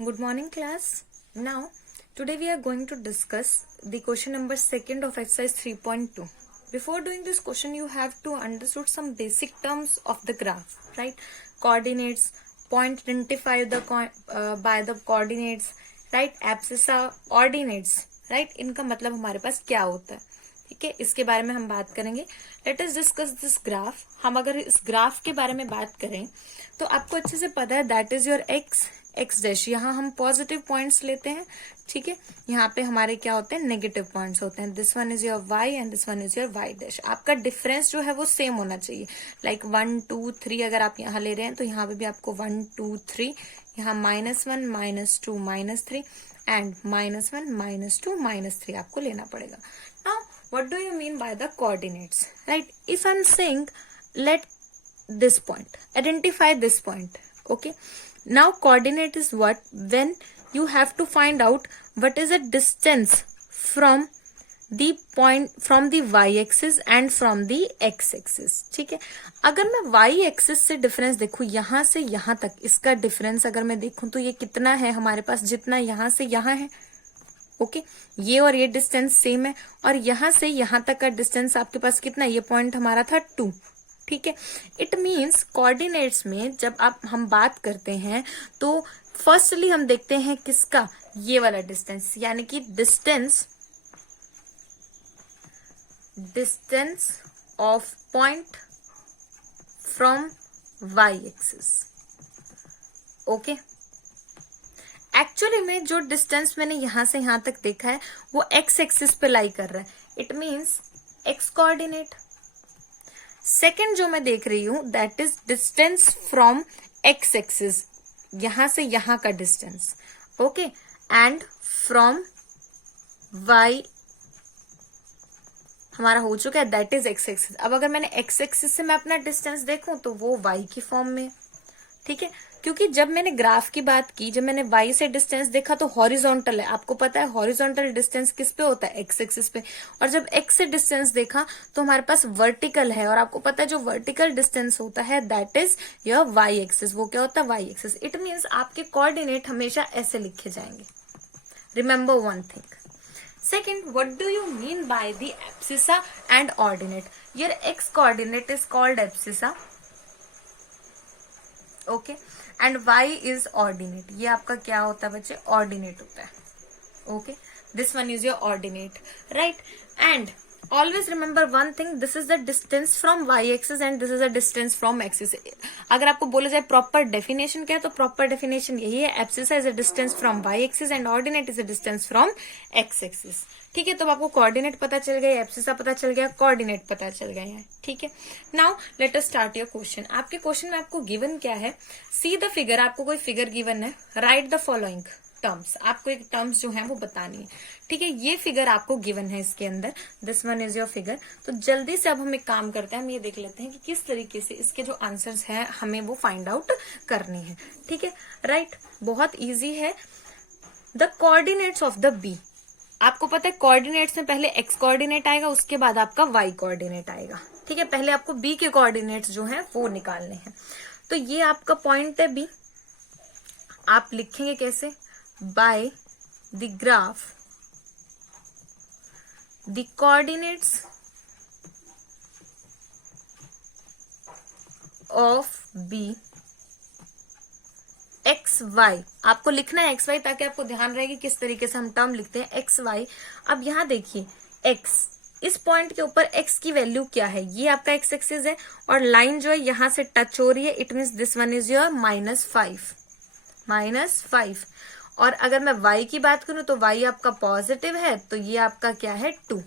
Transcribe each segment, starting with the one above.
Good morning, class. Now, today we are going to discuss the question number 2 of exercise 3.2. Before doing this question, you have to understood some basic terms of the graph, right? Coordinates, point identified by the coordinates, right? Abscissa, ordinates, right? इनका मतलब हमारे पास क्या होता है, ठीक है, इसके बारे में हम बात करेंगे. Let us discuss this graph. हम अगर इस ग्राफ के बारे में बात करें तो आपको अच्छे से पता है that is your x dash. यहाँ हम पॉजिटिव पॉइंट्स लेते हैं, ठीक है. यहाँ पे हमारे क्या होते हैं, नेगेटिव पॉइंट्स होते हैं. This one is your Y and this one is your Y dash. आपका डिफरेंस जो है वो सेम होना चाहिए. लाइक 1 2 3 अगर आप यहाँ ले रहे हैं तो यहाँ पे भी आपको 1 2 3, यहाँ -1 -2 -3 एंड -1 -2 -3 आपको लेना पड़ेगा. Now what do you mean by the coordinates, right? If I'm saying let this point, identify this point, okay. Now coordinate is what, when you have to find out what is the distance from the point from the y-axis and from the x-axis, ठीक है. अगर मैं y-axis से difference देखूं, यहां से यहां तक इसका डिफरेंस अगर मैं देखूं तो ये कितना है हमारे पास, जितना यहां से यहां है, ओके. ये और ये डिस्टेंस सेम है और यहां से यहां तक का डिस्टेंस आपके पास कितना, ये पॉइंट हमारा था 2, ठीक है. इट मीन्स कोऑर्डिनेट्स में जब हम बात करते हैं तो फर्स्टली हम देखते हैं किसका, ये वाला डिस्टेंस, यानी कि distance of point from Y axis, okay. Actually में जो डिस्टेंस मैंने यहां से यहां तक देखा है वो एक्स एक्सिस पे लाई कर रहा है. It means X coordinate. Second जो मैं देख रही हूं that is distance from X axis, यहां से यहां का distance, okay. And from Y हमारा हो चुका है, दैट इज एक्स एक्सिस. अब अगर मैंने एक्स एक्सिस से मैं अपना डिस्टेंस देखूं तो वो वाई की फॉर्म में, ठीक है. क्योंकि जब मैंने ग्राफ की बात की, जब मैंने y से डिस्टेंस देखा तो हॉरिजॉन्टल है. आपको पता है हॉरिजॉन्टल डिस्टेंस किस पे होता है, एक्स एक्सिस पे. और जब x से डिस्टेंस देखा तो हमारे पास वर्टिकल है, और आपको पता है जो वर्टिकल डिस्टेंस होता है that is your y axis. वो क्या होता है, y एक्सिस. इट मीन्स आपके कोऑर्डिनेट हमेशा ऐसे लिखे जाएंगे. Remember one thing. Second, what do you mean by the abscissa and ordinate? Your x coordinate is called abscissa, okay, and y is ordinate. ये आपका क्या होता है बच्चे, ऑर्डिनेट होता है, okay. This one is your ordinate, right. And always remember one thing, this is the distance from y axis and this is the distance from axis. अगर आपको बोला जाए प्रॉपर डेफिनेशन क्या है तो प्रॉपर डेफिनेशन यही है, abscissa is a distance from y axis and ordinate is a distance from x axis, ठीक है. तो आपको कोऑर्डिनेट पता चल गया, एब्सिसा पता चल गया, कोऑर्डिनेट पता चल गया है, ठीक है. Now let us start your question. आपके क्वेश्चन में आपको गिवन क्या है, सी द फिगर. आपको कोई फिगर गिवन है, राइट द फॉलोइंग टर्म्स. आपको एक टर्म्स जो है वो बतानी है, ठीक है. ये फिगर आपको गिवन है इसके अंदर, this one is your figure. तो जल्दी से अब हम एक काम करते हैं, हम ये देख लेते हैं कि किस तरीके से इसके जो आंसर्स हैं हमें वो फाइंड आउट करने हैं, ठीक है. राइट, बहुत इजी है. The coordinates of the B. आपको पता है कोऑर्डिनेट्स में पहले एक्स कोऑर्डिनेट आएगा, उसके बाद आपका वाई कोऑर्डिनेट आएगा, ठीक है. पहले आपको बी के कोऑर्डिनेट्स जो हैं वो निकालने हैं. तो ये आपका पॉइंट है बी. आप लिखेंगे कैसे, by the graph the coordinates of B X Y. आपको लिखना है एक्स वाई ताकि आपको ध्यान रहे कि किस तरीके से हम टर्म लिखते हैं, एक्स वाई. अब यहाँ देखिए एक्स, इस पॉइंट के ऊपर एक्स की वैल्यू क्या है, ये आपका एक्स एक्सिस है और लाइन जो है यहां से टच हो रही है. It means this one is your -5. और अगर मैं y की बात करूं तो y आपका पॉजिटिव है, तो ये आपका क्या है 2.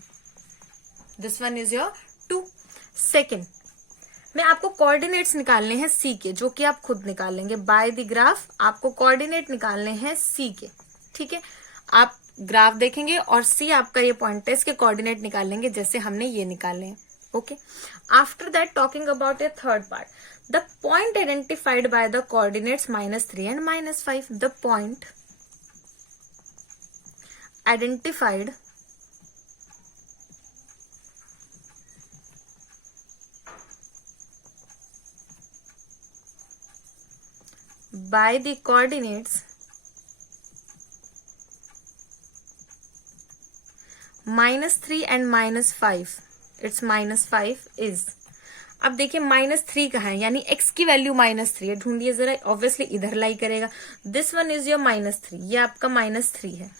This one is your 2. Second में आपको कोऑर्डिनेट्स निकालने हैं c के, जो कि आप खुद निकाल लेंगे. बाय द ग्राफ आपको कोऑर्डिनेट निकालने हैं c के, ठीक है. आप ग्राफ देखेंगे और c आपका ये पॉइंट है, इसके कोऑर्डिनेट निकाल लेंगे जैसे हमने ये निकाले हैं, okay. After that talking about A third part, the point identified by the coordinates -3 and -5. The point identified by the coordinates -3 and -5, it's -5 is, अब देखिए -3 कहाँ है, यानी x की वैल्यू -3 है, ढूंढिए जरा, ऑब्वियसली इधर लाई करेगा, दिस वन इज योर -3, ये आपका -3 है,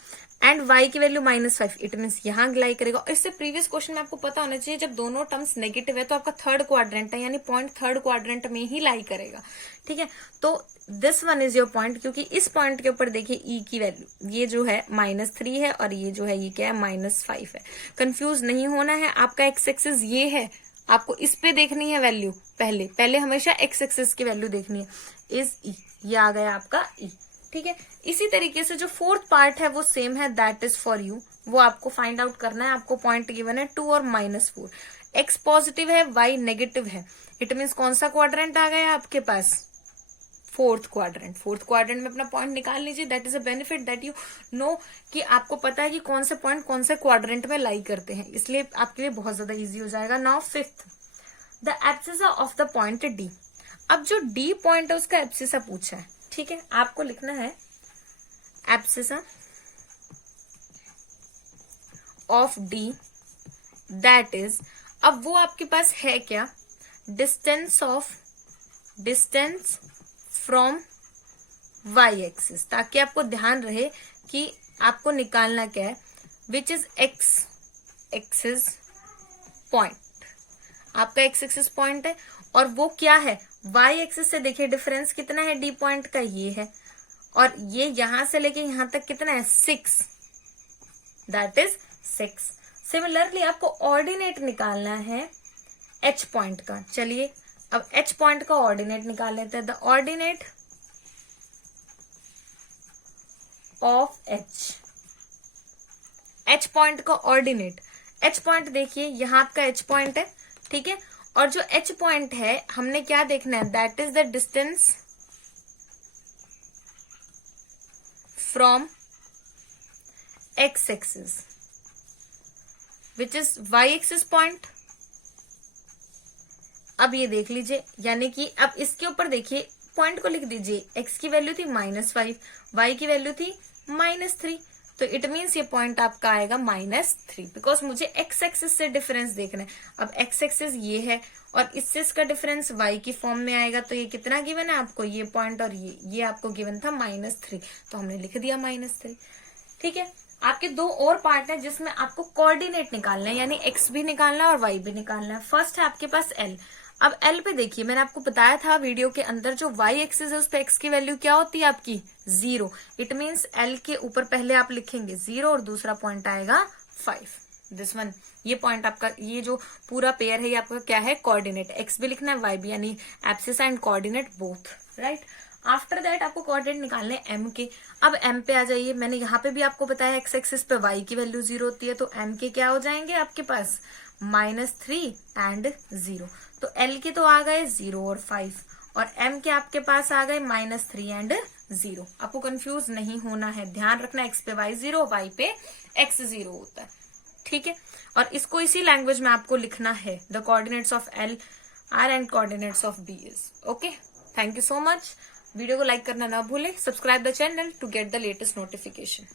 एंड y की वैल्यू -5, इट मीन्स यहाँ लाई करेगा। और इससे प्रीवियस क्वेश्चन में आपको पता होना चाहिए, जब दोनों टर्म्स नेगेटिव है तो आपका थर्ड क्वाड्रेंट है, यानी पॉइंट थर्ड क्वाड्रेंट में ही लाई करेगा, ठीक है। तो this one is your point, क्योंकि इस पॉइंट के ऊपर देखिए e की वैल्यू ये जो है -3 है, और ये जो है ये क्या है -5 है। कंफ्यूज नहीं होना है, आपका एक्स एक्सिस ये है, आपको इस पे देखनी है वैल्यू, पहले हमेशा एक्स एक्सिस की वैल्यू देखनी है, इज ई, ये आ गया आपका ई, ठीक है। इसी तरीके से जो फोर्थ पार्ट है वो सेम है, दैट इज फॉर यू, वो आपको फाइंड आउट करना है। आपको पॉइंट गिवन है 2 और -4, एक्स पॉजिटिव है, वाई नेगेटिव है, इट मीन्स कौन सा क्वाड्रेंट आ गया आपके पास, फोर्थ क्वाड्रेंट में अपना पॉइंट निकाल लीजिए। That is a benefit that you know, कि आपको पता है कि कौन से पॉइंट कौन से क्वाड्रेंट में लाई करते हैं, इसलिए आपके लिए बहुत ज्यादा इजी हो जाएगा। Now fifth, the abscissa of the point D. अब जो डी पॉइंट है उसका एब्सिसा पूछा है, ठीक है, आपको लिखना है abscissa of D, that is, अब वो आपके पास है क्या, डिस्टेंस फ्रॉम वाई एक्सिस, ताकि आपको ध्यान रहे कि आपको निकालना क्या है, which is x axis point, आपका एक्स एक्सिस पॉइंट है, और वो क्या है, वाई एक्सिस से देखिए डिफरेंस कितना है डी पॉइंट का, ये है, और ये यहां से लेके यहां तक कितना है 6, दैट इज 6। सिमिलरली आपको ऑर्डिनेट निकालना है एच पॉइंट का। चलिए अब एच पॉइंट का ऑर्डिनेट निकाल लेते हैं। The ordinate of H point का ऑर्डिनेट, एच पॉइंट देखिए यहां आपका एच पॉइंट है, ठीक है, और जो एच पॉइंट है हमने क्या देखना है, that is the distance from X axis which is Y axis point. अब ये देख लीजिए, यानी कि अब इसके ऊपर देखिए पॉइंट को लिख दीजिए, एक्स की वैल्यू थी -5, वाई की वैल्यू थी -3, तो इट मीन्स ये पॉइंट आपका आएगा -3, बिकॉज मुझे एक्स एक्सिस से डिफरेंस देखना है। अब एक्स एक्सिस ये है और इससे इसका डिफरेंस वाई की फॉर्म में आएगा, तो ये कितना गिवन है आपको, ये पॉइंट और ये आपको गिवन था -3, तो हमने लिख दिया -3, ठीक है। आपके दो और पार्ट है जिसमें आपको कोऑर्डिनेट निकालना है, यानी एक्स भी निकालना है और वाई भी निकालना है। फर्स्ट है आपके पास एल। अब एल पे देखिए, मैंने आपको बताया था वीडियो के अंदर, जो वाई एक्सिस है उस पे एक्स की वैल्यू क्या होती है आपकी 0, इट मीन्स एल के ऊपर पहले आप लिखेंगे 0 और दूसरा पॉइंट आएगा 5, दिस वन, ये पॉइंट आपका, ये जो पूरा पेयर है ये आपका क्या है, कोऑर्डिनेट, एक्स भी लिखना है वाई भी, यानी abscess and coordinate both, right. After that आपको कोऑर्डिनेट निकालने एम के। अब एम पे आ जाइए, मैंने यहाँ पे भी आपको बताया एक्स एक्सिस पे वाई की वैल्यू 0 होती है, तो एम के क्या हो जाएंगे आपके पास -3 एंड 0, तो एल के तो आ गए 0 और 5, और एम के आपके पास आ गए -3 एंड 0। आपको कंफ्यूज नहीं होना है, ध्यान रखना एक्स पे वाई 0, वाई पे एक्स 0 होता है, ठीक है। और इसको इसी लैंग्वेज में आपको लिखना है, the coordinates of L R and coordinates of B is, okay. Thank you so much. Video को लाइक करना ना भूलें, subscribe the channel to get the latest notification.